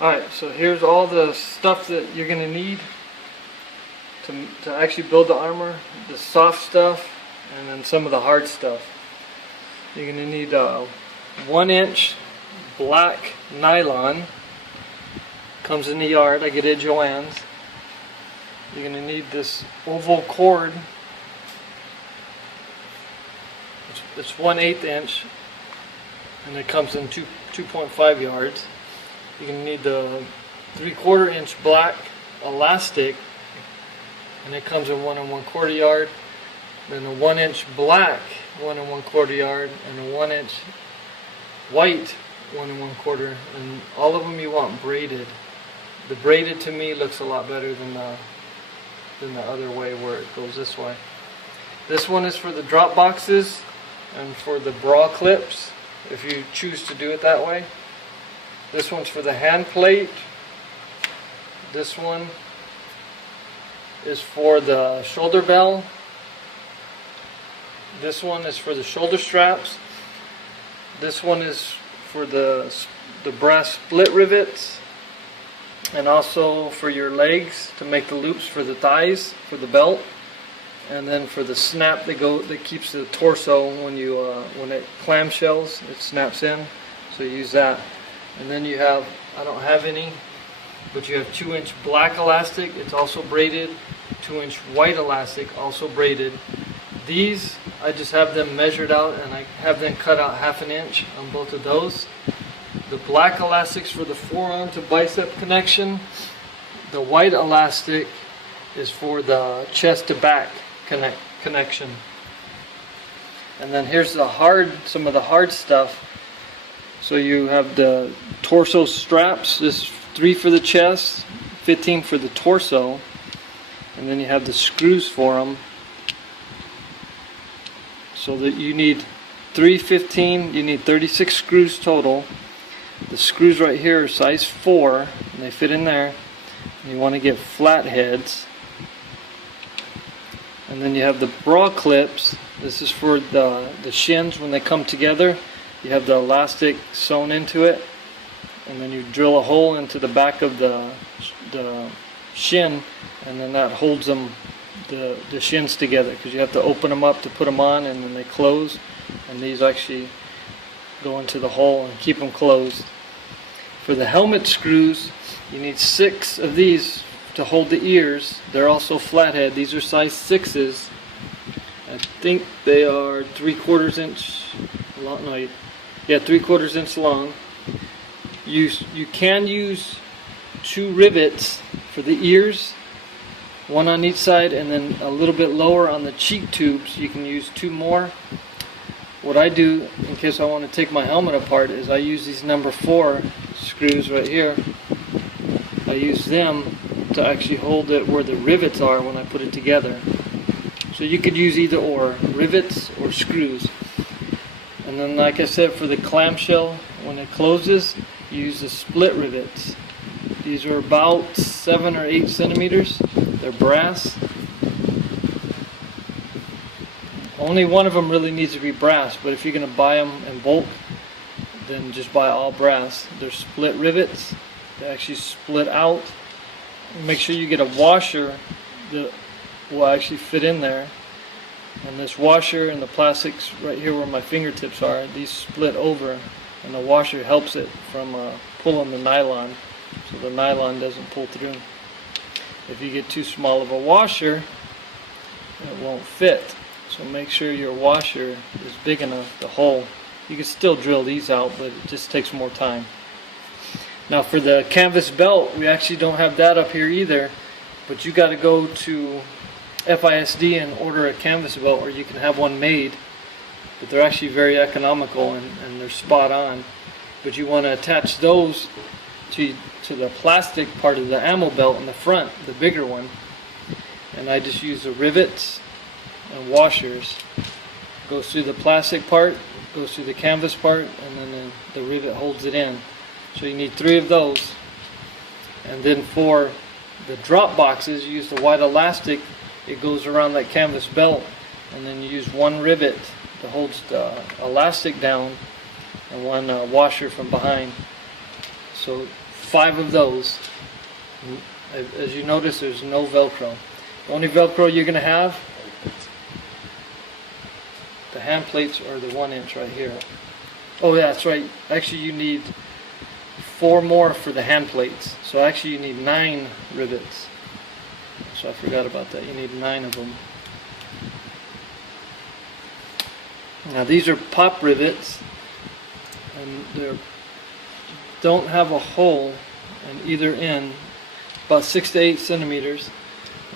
Alright, so here's all the stuff that you're going to need to actually build the armor. The soft stuff and then some of the hard stuff. You're going to need 1-inch black nylon. Comes in the yard. I get it at Joann's. You're going to need this oval cord. It's 1/8 inch and it comes in 2.5 yards. You're going to need the 3/4 inch black elastic and it comes in 1 1/4 yard. Then a 1-inch black 1 1/4 yard and a 1-inch white 1 1/4, and all of them you want braided. The braided to me looks a lot better than the other way where it goes this way. This one is for the drop boxes and for the bra clips if you choose to do it that way. This one's for the hand plate. This one is for the shoulder bell. This one is for the shoulder straps. This one is for the brass split rivets, and also for your legs to make the loops for the thighs for the belt, and then for the snap that keeps the torso when it clamshells, it snaps in. So you use that. And then you have, I don't have any, but you have 2-inch black elastic. It's also braided. 2-inch white elastic, also braided. These, I just have them measured out and I have them cut out 1/2 inch on both of those. The black elastic's for the forearm to bicep connection. The white elastic is for the chest to back connection. And then here's some of the hard stuff. So you have the torso straps. This is 3 for the chest, 15 for the torso, and then you have the screws for them. So that you need 3 15, you need 36 screws total. The screws right here are size 4 and they fit in there. And you want to get flat heads. And then you have the bra clips. This is for the shins when they come together. You have the elastic sewn into it, and then you drill a hole into the back of the shin, and then that holds them the shins together, because you have to open them up to put them on, and then they close, and these actually go into the hole and keep them closed. For the helmet screws, you need 6 of these to hold the ears. They're also flathead. These are size 6s. I think they are 3/4 inch long. No, yeah, 3/4 inch long. You can use 2 rivets for the ears, 1 on each side, and then a little bit lower on the cheek tubes you can use 2 more. What I do in case I want to take my helmet apart is I use these number 4 screws right here. I use them to actually hold it where the rivets are when I put it together. So you could use either or, rivets or screws. And then, like I said, for the clamshell, when it closes, you use the split rivets. These are about 7 or 8 centimeters. They're brass. Only one of them really needs to be brass, but if you're going to buy them in bulk, then just buy all brass. They're split rivets. They actually split out. Make sure you get a washer that will actually fit in there. And this washer and the plastics right here where my fingertips are, these split over, and the washer helps it from pulling the nylon, so the nylon doesn't pull through. If you get too small of a washer, it won't fit. So make sure your washer is big enough to hold. You can still drill these out, but it just takes more time. Now for the canvas belt, we actually don't have that up here either, but you got to go to FISD and order a canvas belt, or you can have one made. But they're actually very economical and they're spot on. But you want to attach those to the plastic part of the ammo belt in the front, the bigger one. And I just use the rivets and washers. Goes through the plastic part, goes through the canvas part, and then the rivet holds it in. So you need 3 of those. And then for the drop boxes, you use the white elastic. It goes around that canvas belt, and then you use 1 rivet that holds the elastic down, and 1 washer from behind. So 5 of those. As you notice, there's no Velcro. The only Velcro you're going to have, the hand plates are the 1" right here. Oh yeah, that's right. Actually, you need 4 more for the hand plates. So actually you need 9 rivets. So I forgot about that. You need 9 of them. Now these are pop rivets, and they don't have a hole in either end, about 6 to 8 centimeters.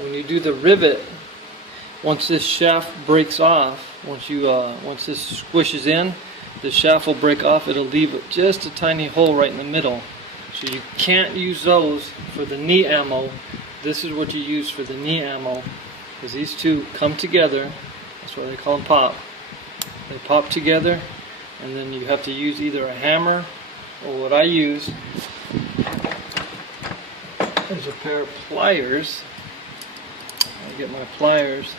When you do the rivet, once this shaft breaks off, once this squishes in, the shaft will break off. It'll leave just a tiny hole right in the middle. So you can't use those for the knee ammo. This is what you use for the knee ammo, because these two come together. That's why they call them pop. They pop together, and then you have to use either a hammer, or what I use is a pair of pliers. I get my pliers.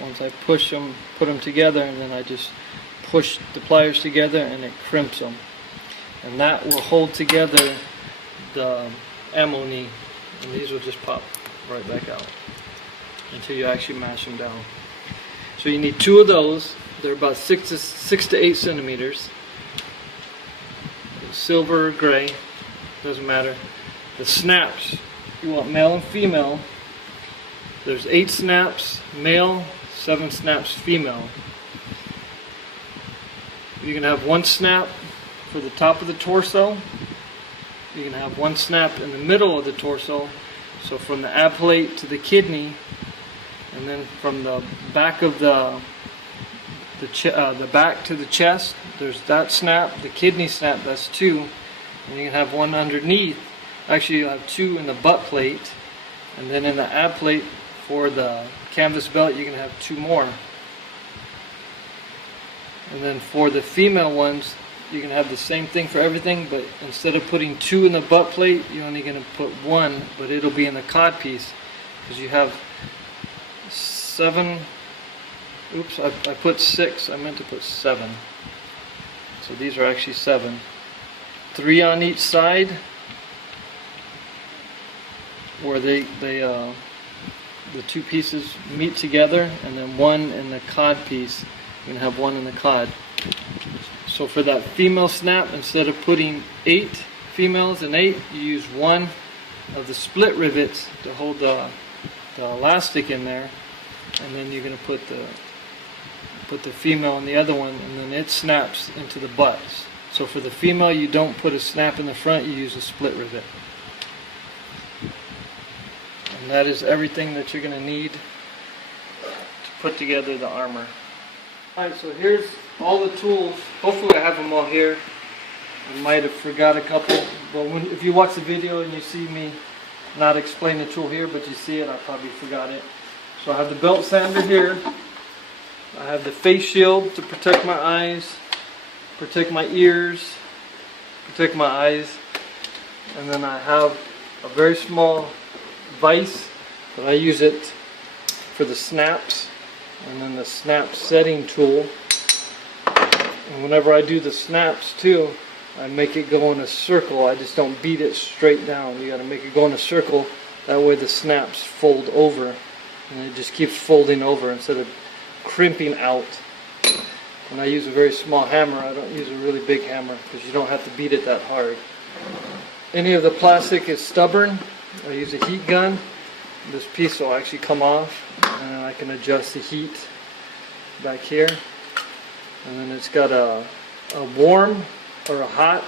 Once I push them, put them together, and then I just push the pliers together and it crimps them. And that will hold together the ammo knee. And these will just pop right back out until you actually mash them down. So you need 2 of those. They're about 6 to 8 centimeters. Silver or gray, doesn't matter. The snaps, you want male and female. There's 8 snaps male, 7 snaps female. You can have 1 snap for the top of the torso. You can have 1 snap in the middle of the torso. So from the ab plate to the kidney, and then from the back of the back to the chest, there's that snap. The kidney snap, that's 2. And you can have 1 underneath. Actually, you have 2 in the butt plate, and then in the ab plate for the canvas belt, you can have 2 more. And then for the female ones, you can have the same thing for everything, but instead of putting 2 in the butt plate, you're only going to put 1, but it'll be in the cod piece, because you have 7. Oops, I put 6. I meant to put 7. So these are actually 7. 3 on each side, where the 2 pieces meet together, and then 1 in the cod piece. You're going to have 1 in the cod. So for that female snap, instead of putting 8 females and 8, you use 1 of the split rivets to hold the elastic in there, and then you're going to put the female in the other one, and then it snaps into the butts. So for the female, you don't put a snap in the front, you use a split rivet. And that is everything that you're going to need to put together the armor. Alright, so here's all the tools. Hopefully I have them all here. I might have forgot a couple, but if you watch the video and you see me not explain the tool here, but you see it, I probably forgot it. So I have the belt sander here. I have the face shield to protect my eyes, protect my ears, protect my eyes. And then I have a very small vise, but I use it for the snaps. And then the snap setting tool. And whenever I do the snaps too, I make it go in a circle. I just don't beat it straight down. You got to make it go in a circle. That way the snaps fold over. And it just keeps folding over instead of crimping out. And I use a very small hammer. I don't use a really big hammer because you don't have to beat it that hard. Any of the plastic is stubborn. I use a heat gun. This piece will actually come off, and I can adjust the heat back here. And then it's got a warm or a hot.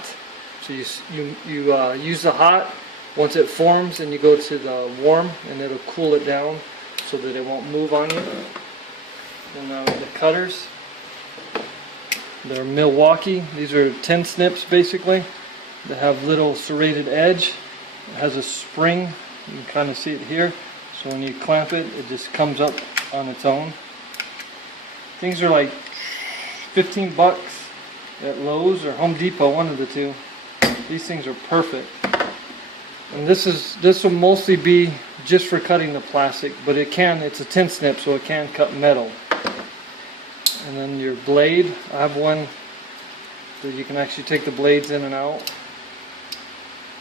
So you use the hot. Once it forms, and you go to the warm, and it'll cool it down so that it won't move on you. And the cutters, they're Milwaukee. These are 10 snips basically. They have little serrated edge. It has a spring. You can kind of see it here. So when you clamp it, it just comes up on its own. Things are like 15 bucks at Lowe's or Home Depot, one of the two. These things are perfect. And this will mostly be just for cutting the plastic, but it's a 10 snip, so it can cut metal. And then your blade, I have one that you can actually take the blades in and out.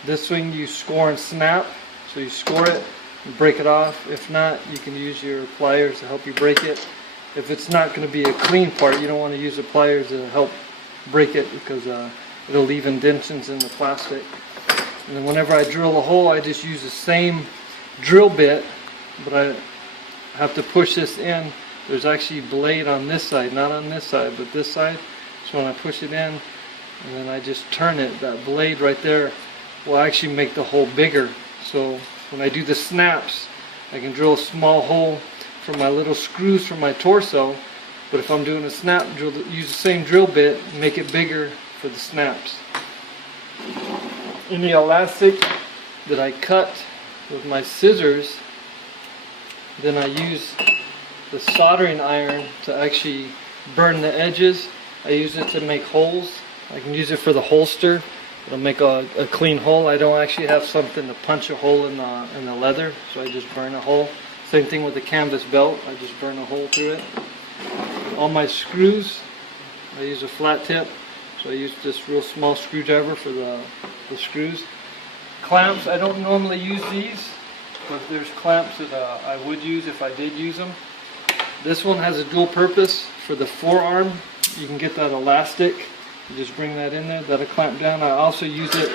This swing you score and snap, so you score it and break it off. If not, you can use your pliers to help you break it. If it's not going to be a clean part, you don't want to use the pliers to help break it because it'll leave indentions in the plastic. And then whenever I drill a hole, I just use the same drill bit, but I have to push this in. There's actually a blade on this side, not on this side, but this side. So when I push it in, and then I just turn it, that blade right there will actually make the hole bigger. So when I do the snaps, I can drill a small hole for my little screws for my torso, but if I'm doing a snap drill, use the same drill bit, make it bigger for the snaps. Any elastic that I cut with my scissors, then I use the soldering iron to actually burn the edges. I use it to make holes. I can use it for the holster. It'll make a clean hole. I don't actually have something to punch a hole in the leather, so I just burn a hole. Same thing with the canvas belt. I just burn a hole through it. All my screws, I use a flat tip, so I use this real small screwdriver for the screws. Clamps, I don't normally use these, but there's clamps that I would use if I did use them. This one has a dual purpose for the forearm. You can get that elastic. You just bring that in there, that'll clamp down. I also use it,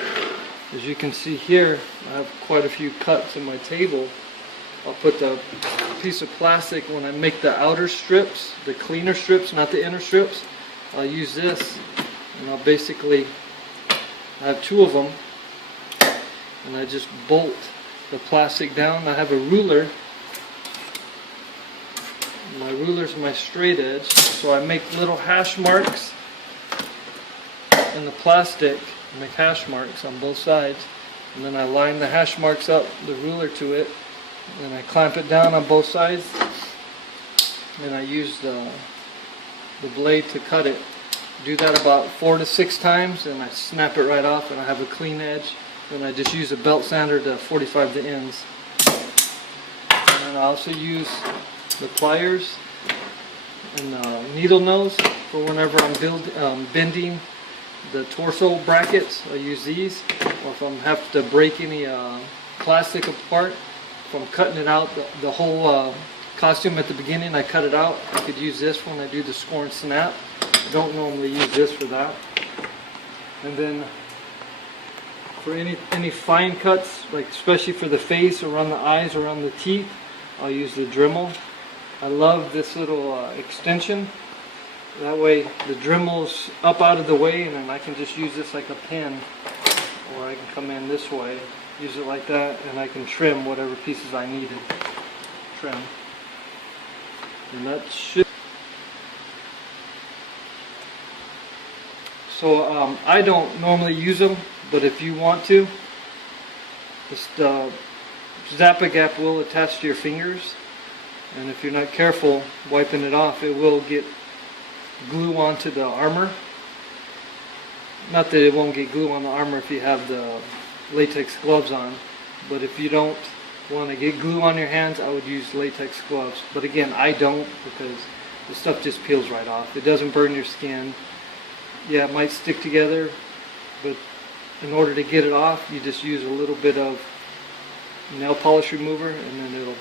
as you can see here, I have quite a few cuts in my table. I'll put the piece of plastic when I make the outer strips, the cleaner strips, not the inner strips. I'll use this, and I'll basically, I have two of them, and I just bolt the plastic down. I have a ruler. My ruler's my straight edge, so I make little hash marks in the plastic, make hash marks on both sides, and then I line the hash marks up, the ruler to it, and I clamp it down on both sides, and I use the blade to cut it. Do that about 4 to 6 times, and I snap it right off, and I have a clean edge. Then I just use a belt sander to 45 the ends. And I also use the pliers and the needle nose for whenever I'm bending the torso brackets. I use these, or if I have to break any plastic apart, if I'm cutting it out, the whole costume at the beginning, I cut it out. I could use this when I do the score and snap. I don't normally use this for that. And then for any fine cuts, like especially for the face, around the eyes, around the teeth, I'll use the Dremel. I love this little extension. That way the Dremel's up out of the way, and then I can just use this like a pen, or I can come in this way, use it like that, and I can trim whatever pieces I need to trim. And that should. So I don't normally use them, but if you want to, the Zap-A-Gap will attach to your fingers, and if you're not careful wiping it off, it will get glue onto the armor. Not that it won't get glue on the armor if you have the latex gloves on, but if you don't want to get glue on your hands, I would use latex gloves. But again, I don't, because the stuff just peels right off. It doesn't burn your skin. Yeah, it might stick together, but in order to get it off, you just use a little bit of nail polish remover, and then it'll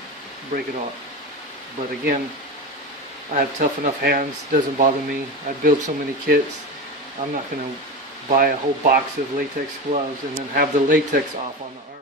break it off. But again, I have tough enough hands, doesn't bother me. I build so many kits, I'm not going to buy a whole box of latex gloves and then have the latex off on the arm.